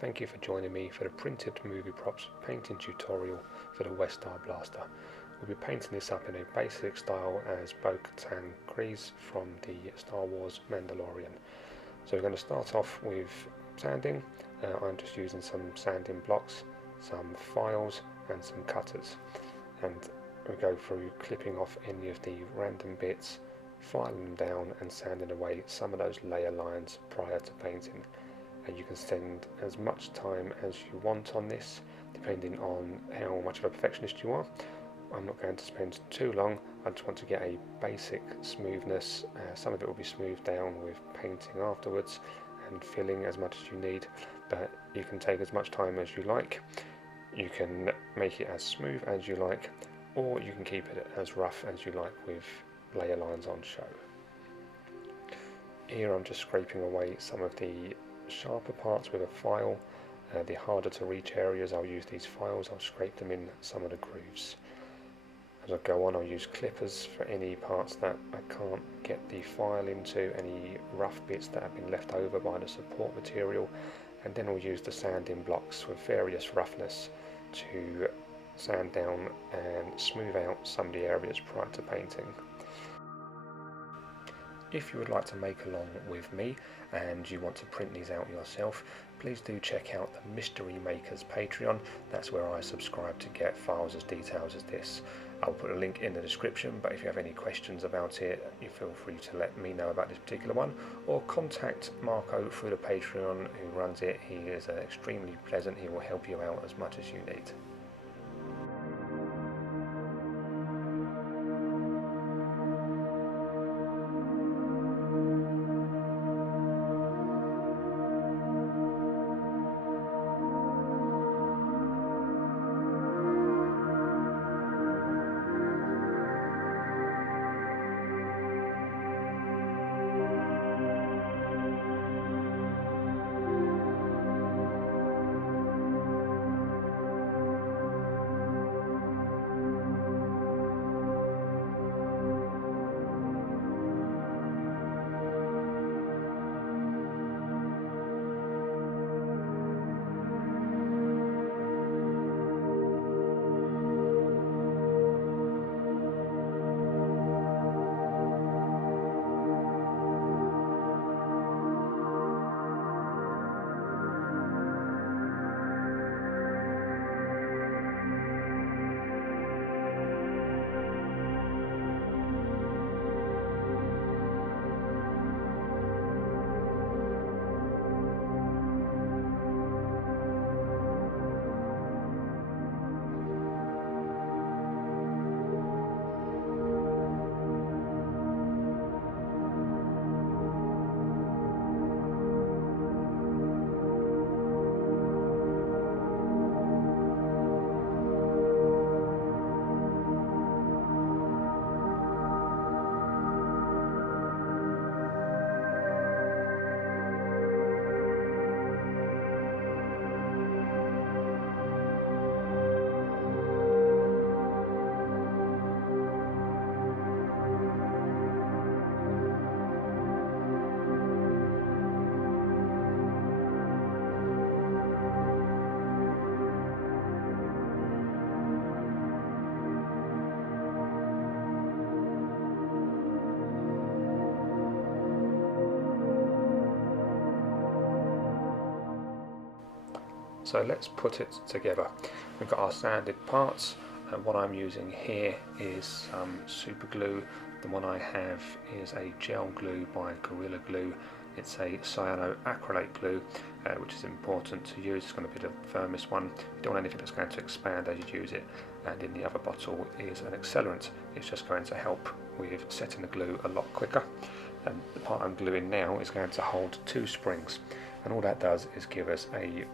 Thank you for joining me for the printed movie props painting tutorial for the Westar Blaster. We'll be painting this up in a basic style as Bo Katan Westar from the Star Wars Mandalorian. So we're going to start off with sanding. I'm just using some sanding blocks, some files and some cutters. And we go through clipping off any of the random bits, filing them down and sanding away some of those layer lines prior to painting. And you can spend as much time as you want on this, depending on how much of a perfectionist you are. I'm not going to spend too long. I just want to get a basic smoothness. Some of it will be smoothed down with painting afterwards and filling as much as you need, but you can take as much time as you like. You can make it as smooth as you like, or you can keep it as rough as you like with layer lines on show. Here I'm just scraping away some of the sharper parts with a file. The harder to reach areas, I'll use these files. I'll scrape them in some of the grooves. As I go on, I'll use clippers for any parts that I can't get the file into, any rough bits that have been left over by the support material, and then I'll use the sanding blocks with various roughness to sand down and smooth out some of the areas prior to painting. If you would like to make along with me and you want to print these out yourself, please do check out the Mystery Makers Patreon. That's where I subscribe to get files as detailed as this. I'll put a link in the description, but if you have any questions about it, you feel free to let me know about this particular one, or contact Marco through the Patreon who runs it. He is extremely pleasant. He will help you out as much as you need. So let's put it together. We've got our sanded parts, and what I'm using here is some super glue. The one I have is a gel glue by Gorilla Glue. It's a cyanoacrylate glue, which is important to use. It's going to be the firmest one. You don't want anything that's going to expand as you use it. And in the other bottle is an accelerant. It's just going to help with setting the glue a lot quicker. And the part I'm gluing now is going to hold 2 springs, and all that does is give us a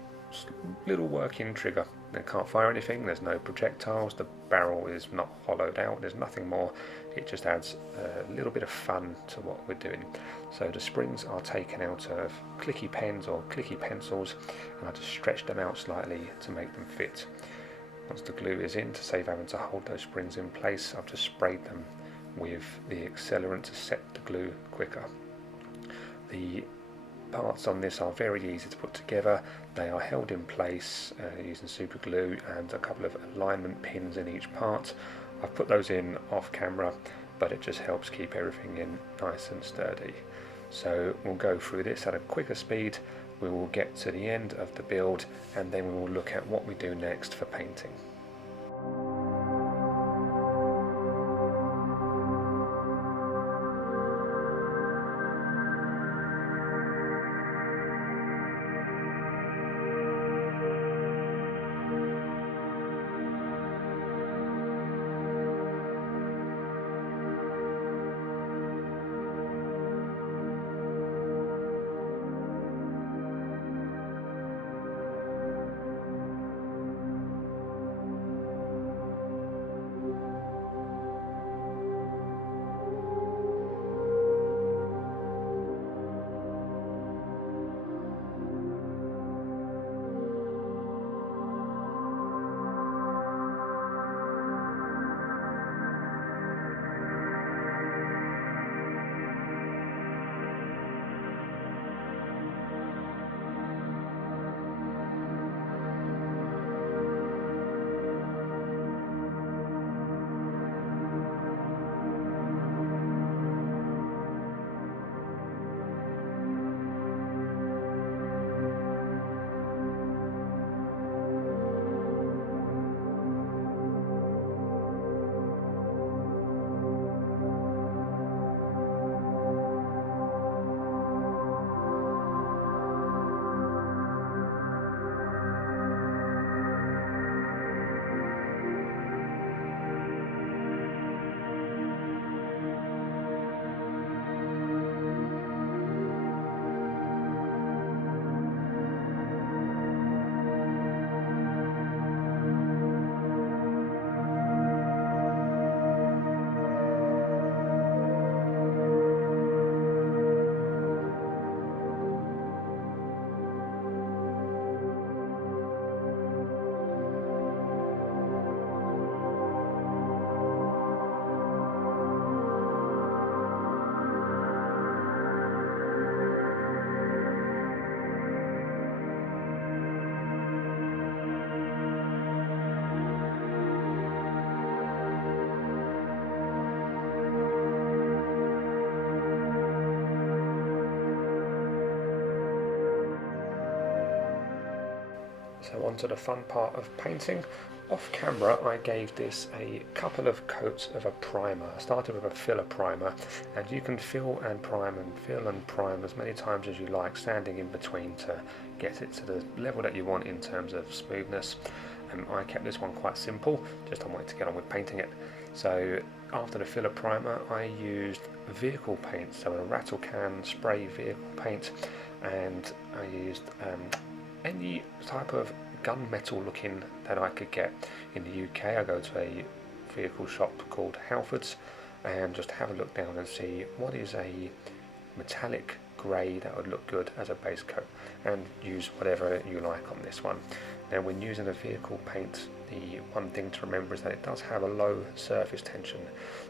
little working trigger. It can't fire anything, there's no projectiles, the barrel is not hollowed out, there's nothing more. It just adds a little bit of fun to what we're doing. So the springs are taken out of clicky pens or clicky pencils, and I just stretch them out slightly to make them fit. Once the glue is in, to save having to hold those springs in place, I've just sprayed them with the accelerant to set the glue quicker. The parts on this are very easy to put together. They are held in place using super glue and a couple of alignment pins in each part. I've put those in off camera, but it just helps keep everything in nice and sturdy. So we'll go through this at a quicker speed. We will get to the end of the build and then we will look at what we do next for painting. So on to the fun part of painting. Off camera I gave this a couple of coats of a primer. I started with a filler primer, and you can fill and prime as many times as you like, standing in between to get it to the level that you want in terms of smoothness. I kept this one quite simple, just I wanted to get on with painting it. So after the filler primer I used vehicle paint, so a rattle can spray vehicle paint, and I used any type of gunmetal looking that I could get. In the UK I go to a vehicle shop called Halfords and just have a look down and see what is a metallic grey that would look good as a base coat, and use whatever you like on this one. Now when using a vehicle paint, the one thing to remember is that it does have a low surface tension.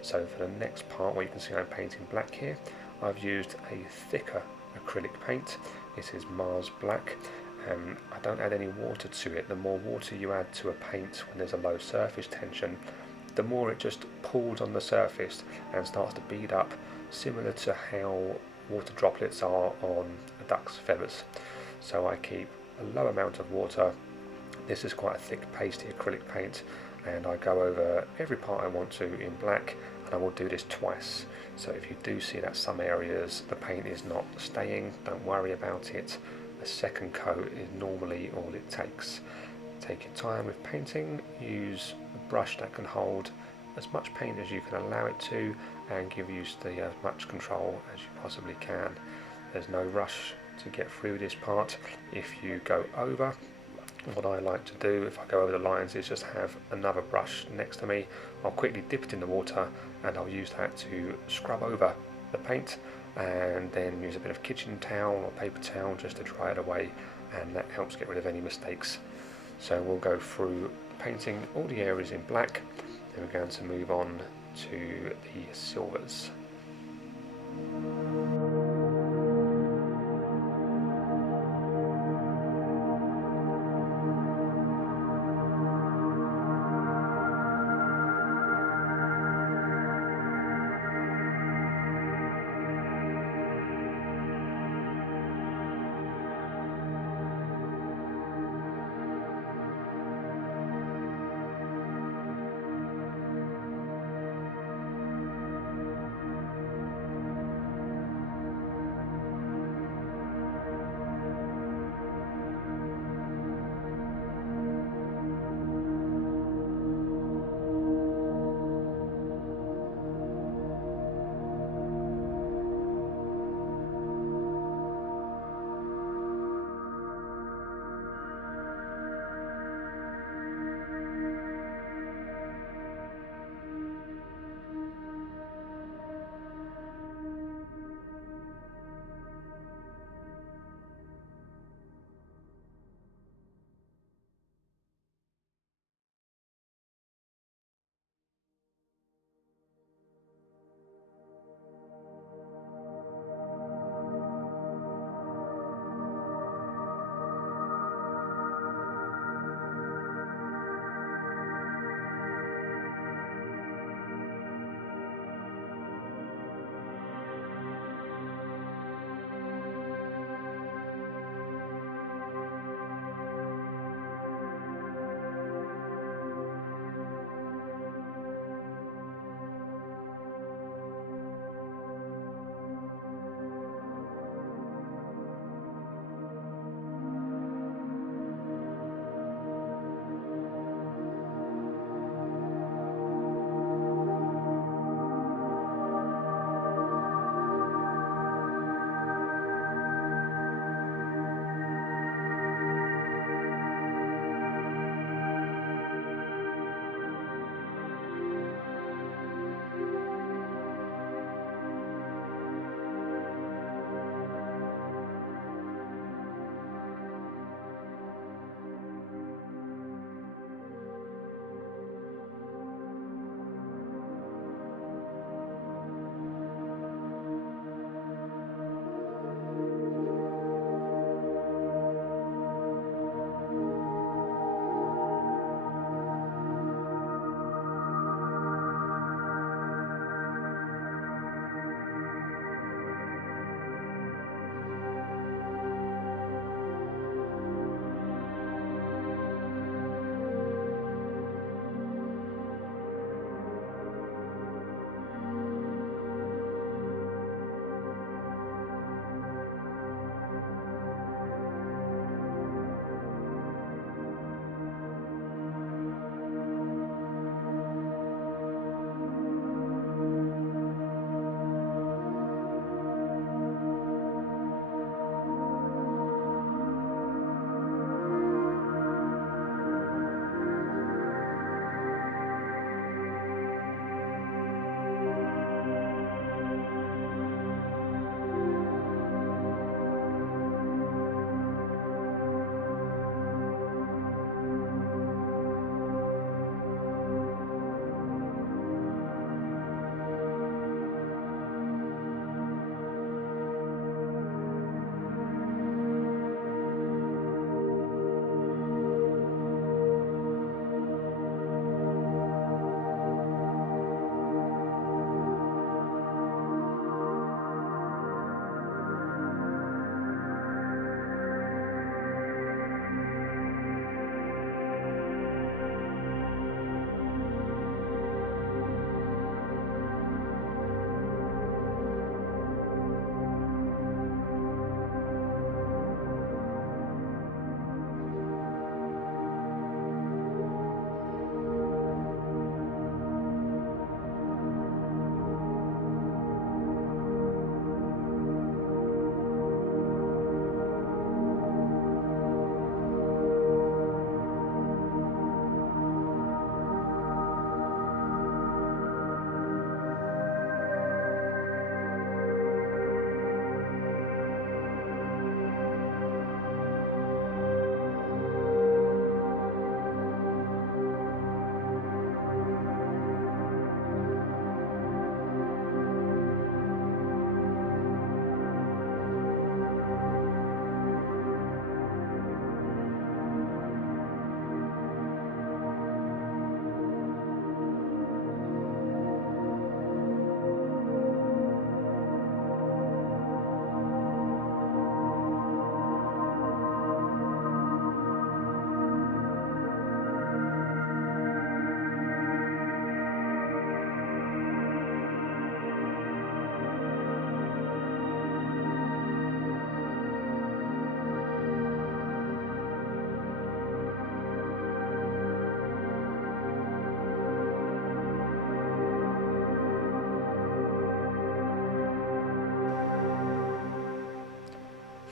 So for the next part where you can see I'm painting black here, I've used a thicker acrylic paint. This is Mars Black. I don't add any water to it. The more water you add to a paint when there's a low surface tension, the more it just pulls on the surface and starts to bead up, similar to how water droplets are on a duck's feathers. So I keep a low amount of water. This is quite a thick pasty acrylic paint, and I go over every part I want to in black, and I will do this twice. So if you do see that some areas the paint is not staying, don't worry about it. A second coat is normally all it takes. Take your time with painting, use a brush that can hold as much paint as you can allow it to, and give you as much control as you possibly can. There's no rush to get through this part. If you go over, what I like to do if I go over the lines is just have another brush next to me. I'll quickly dip it in the water and I'll use that to scrub over the paint, and then use a bit of kitchen towel or paper towel just to dry it away, and that helps get rid of any mistakes. So we'll go through painting all the areas in black, then we're going to move on to the silvers.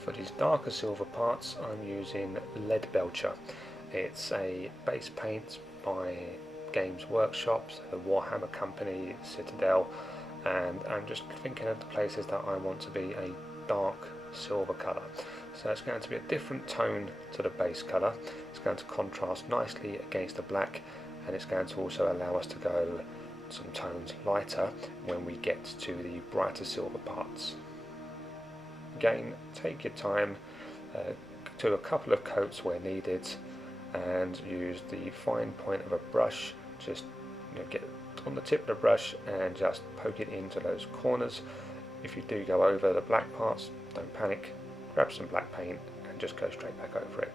For these darker silver parts, I'm using Lead Belcher. It's a base paint by Games Workshop, the Warhammer Company, Citadel, and I'm just thinking of the places that I want to be a dark silver colour. So it's going to be a different tone to the base colour. It's going to contrast nicely against the black, and it's going to also allow us to go some tones lighter when we get to the brighter silver parts. Again, take your time, do a couple of coats where needed, and use the fine point of a brush. Just get on the tip of the brush and just poke it into those corners. If you do go over the black parts, don't panic, grab some black paint and just go straight back over it.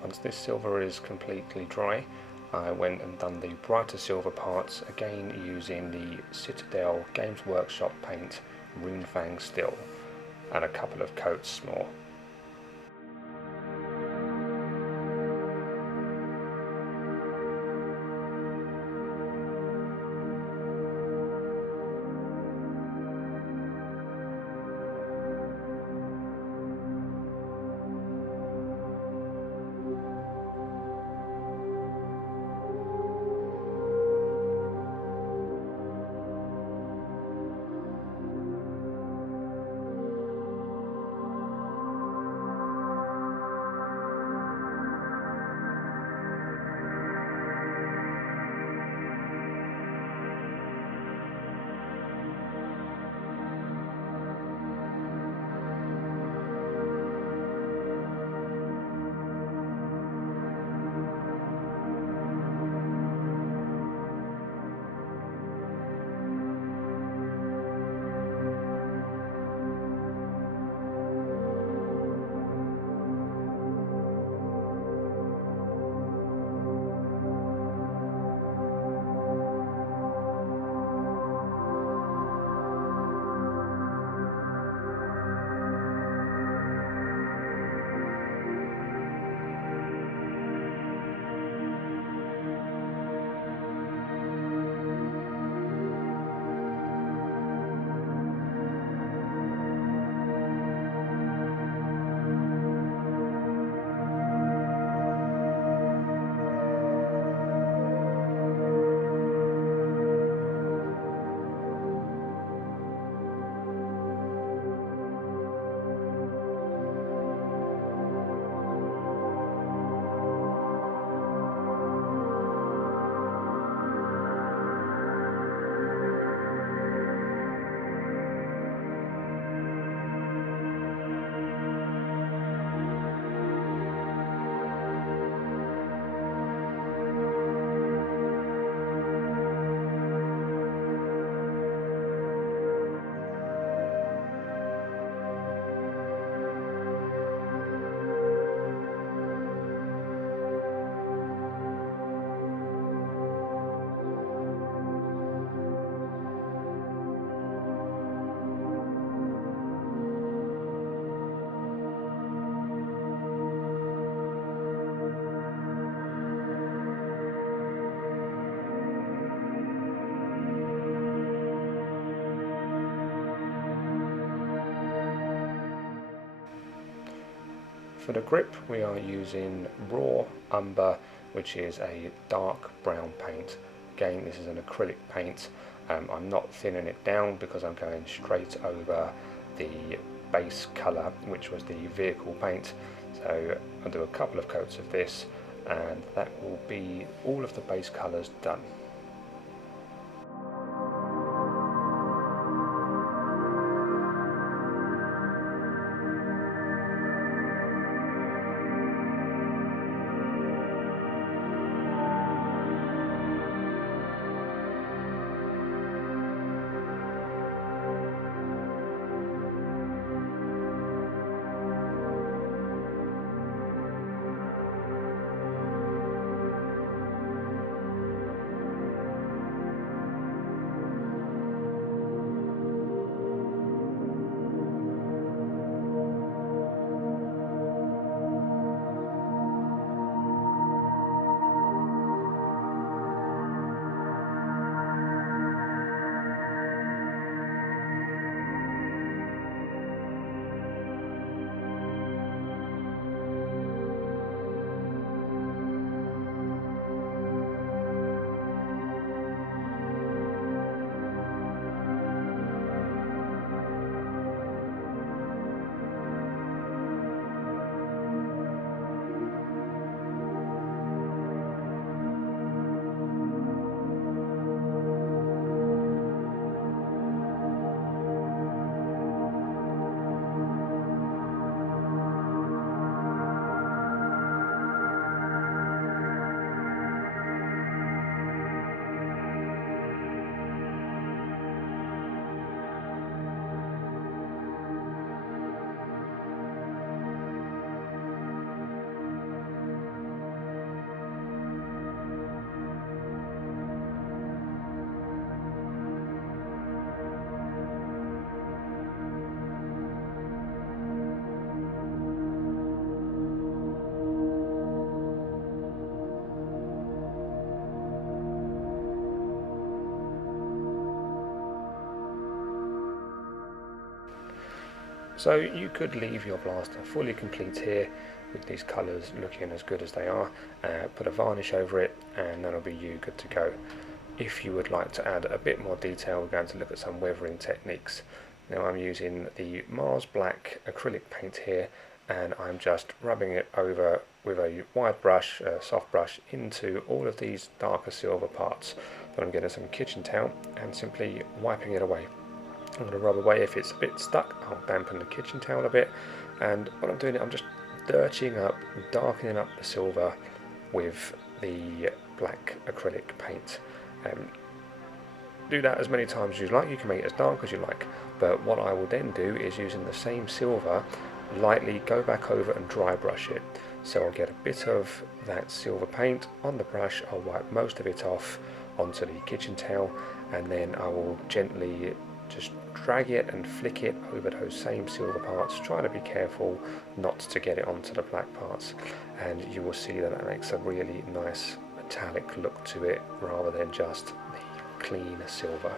Once this silver is completely dry, I went and done the brighter silver parts, again using the Citadel Games Workshop paint Runefang Still, and a couple of coats more. For the grip, we are using Raw Umber, which is a dark brown paint. Again, this is an acrylic paint. I'm not thinning it down because I'm going straight over the base colour, which was the vehicle paint. So I'll do a couple of coats of this, and that will be all of the base colours done. So you could leave your blaster fully complete here with these colours looking as good as they are, put a varnish over it, and that'll be you good to go. If you would like to add a bit more detail, we're going to look at some weathering techniques. Now I'm using the Mars Black acrylic paint here, and I'm just rubbing it over with a wide brush, a soft brush, into all of these darker silver parts. Then I'm getting some kitchen towel and simply wiping it away. I'm going to rub away if it's a bit stuck. I'll dampen the kitchen towel a bit, and what I'm doing, I'm just dirtying up, darkening up the silver with the black acrylic paint. Do that as many times as you like. You can make it as dark as you like, but what I will then do is, using the same silver, lightly go back over and dry brush it. So I'll get a bit of that silver paint on the brush, I'll wipe most of it off onto the kitchen towel, and then I will gently just drag it and flick it over those same silver parts, trying to be careful not to get it onto the black parts, and you will see that makes a really nice metallic look to it rather than just the clean silver.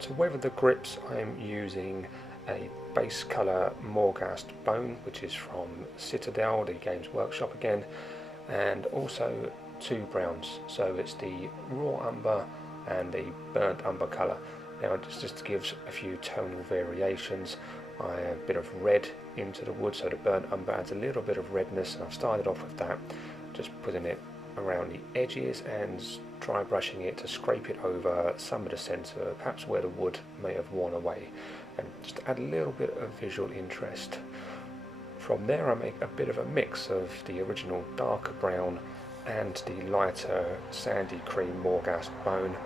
To weather the grips, I'm using a base colour Morghast bone, which is from Citadel, the Games Workshop again, and also 2 browns. So it's the raw umber and the burnt umber colour. Now just gives a few tonal variations. I have a bit of red into the wood, so the burnt umber adds a little bit of redness, and I've started off with that, just putting it around the edges and dry brushing it to scrape it over some of the centre, perhaps where the wood may have worn away, and just add a little bit of visual interest. From there I make a bit of a mix of the original darker brown and the lighter sandy cream Morghast bone,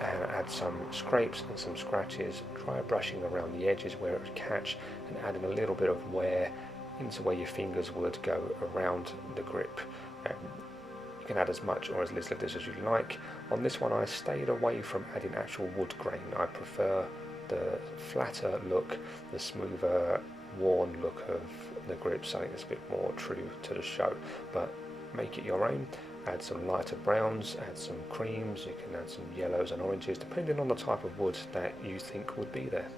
and add some scrapes and some scratches, dry brushing around the edges where it would catch, and adding a little bit of wear into where your fingers would go around the grip. You can add as much or as little of this as you like. On this one I stayed away from adding actual wood grain. I prefer the flatter look, the smoother, worn look of the grip, something that's a bit more true to the show. But make it your own. Add some lighter browns, add some creams, you can add some yellows and oranges, depending on the type of wood that you think would be there.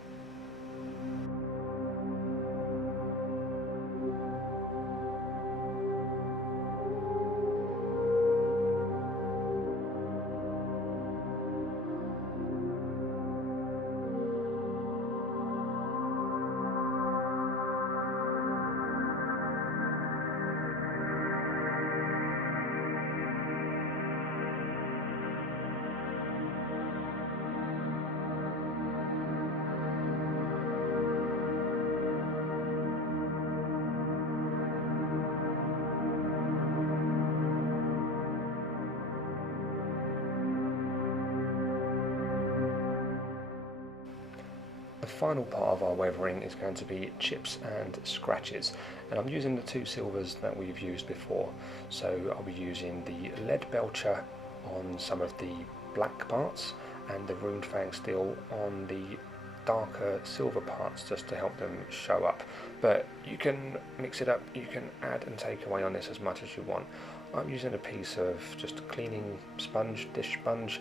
The final part of our weathering is going to be chips and scratches, and I'm using the 2 silvers that we've used before. So I'll be using the lead belcher on some of the black parts and the runed fang steel on the darker silver parts, just to help them show up. But you can mix it up, you can add and take away on this as much as you want. I'm using a piece of just a cleaning sponge, dish sponge,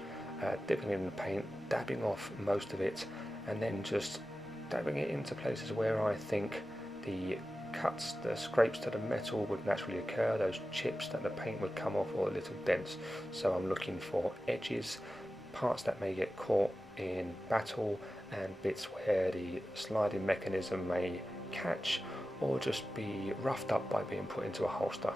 dipping it in the paint, dabbing off most of it, and then just dabbing it into places where I think the cuts, the scrapes to the metal would naturally occur, those chips that the paint would come off, or little dents. So I'm looking for edges, parts that may get caught in battle, and bits where the sliding mechanism may catch or just be roughed up by being put into a holster.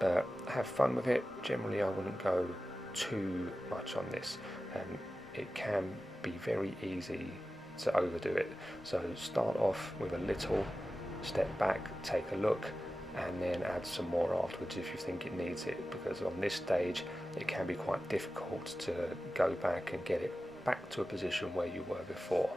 But have fun with it. Generally I wouldn't go too much on this, and it can be very easy to overdo it. So start off with a little, step back, take a look, and then add some more afterwards if you think it needs it, because on this stage it can be quite difficult to go back and get it back to a position where you were before.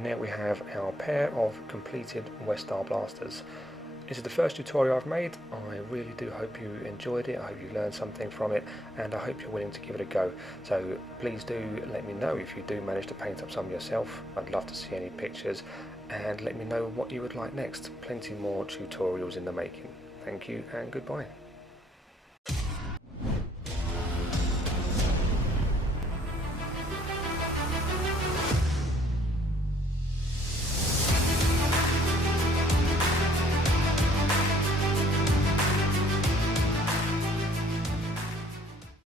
And there we have our pair of completed Westar blasters. This is the first tutorial I've made. I really do hope you enjoyed it. I hope you learned something from it, and I hope you're willing to give it a go. So please do let me know if you do manage to paint up some yourself. I'd love to see any pictures, and let me know what you would like next. Plenty more tutorials in the making. Thank you and goodbye.